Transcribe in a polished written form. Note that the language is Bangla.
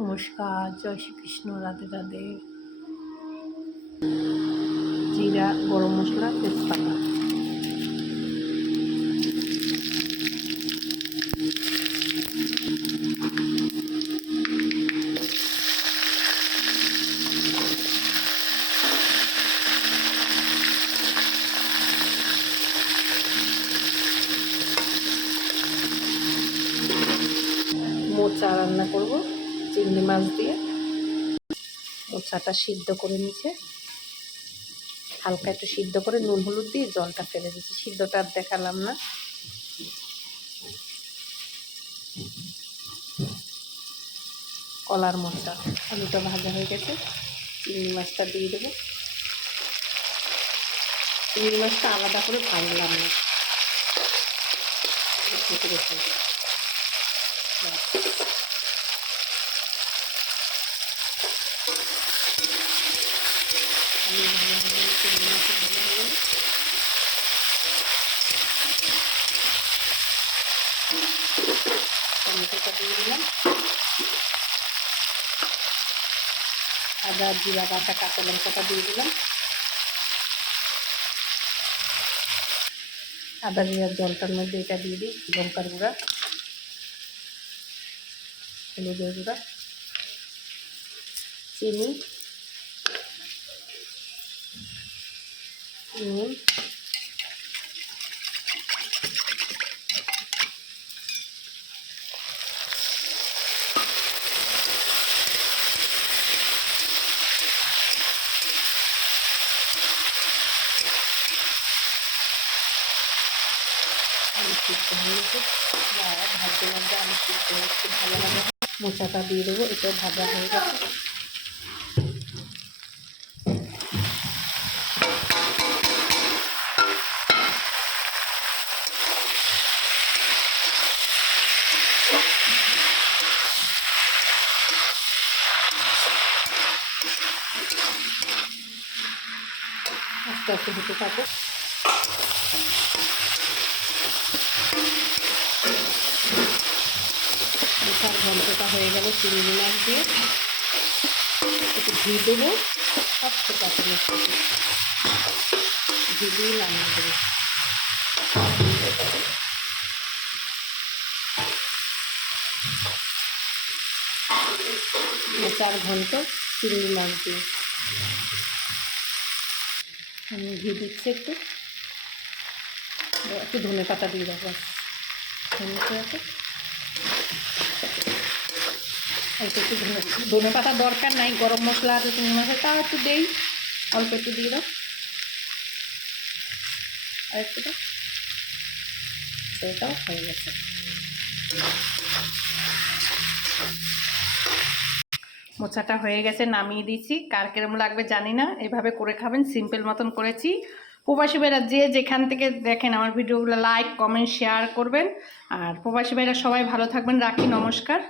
নমস্কার, জয় শ্রীকৃষ্ণ, রাধে রাধে। জিরা, গরম মশলা, তেজপাতা। মোচা রান্না করব চিংড়ি মাছ দিয়ে। মোচাটা সিদ্ধ করে নিচ্ছে, হালকা একটু সিদ্ধ করে নুন হলুদ দিয়ে জলটা ফেলে দিচ্ছি। সিদ্ধটা আর দেখালাম না। কলার মোচা, আলুটা ভাজা হয়ে গেছে, চিংড়ি মাছটা দিয়ে দেবো। চিংড়ি মাছটা আলাদা করে ভাজলাম না, টমেটোটা দিয়ে দিলাম, আদা জিরা বাটা কাঁচা লঙ্কাটা দিয়ে দিলাম, আদা জিরার জলটার মধ্যে এটা দিয়ে দিই, লঙ্কার গুঁড়া, হলুদের গুঁড়া, চিনি, নুন, ভালোভাবে মোচাটা দিয়ে দেবো। এটাও ভাজা হয়ে গেছে। আস্তে আস্তে হতে থাকো। মোচার ঘন্টটা হয়ে গেল চিংড়ি মাছ দিয়ে। একটু ঘি দেবো, সব কাঁচা ঘি দিয়ে রান্না দেবো। মোচার ঘন্ট চিংড়ি মাছ দিয়ে আমি ঘি দিচ্ছি। একটু একটু ধনে পাতা দিয়ে দেবো, একটু ধনে পাতা দরকার নাই, গরম মশলা আছে চিংড়ি মাছের, তাও একটু দেই, অল্প একটু দিয়ে দাও, আর একটু দাও। সেটাও হয়ে গেছে। মোচাটা হয়ে গেছে, নামিয়ে দিচ্ছি। কার কিরম লাগবে জানি না, এভাবে করে খাবেন, সিম্পল মতন করেছি। প্রবাসী ভাইরা যে যেখান থেকে দেখেন আমার ভিডিওগুলো লাইক কমেন্ট শেয়ার করবেন। আর প্রবাসী ভাইরা সবাই ভালো থাকবেন, রাখি, নমস্কার।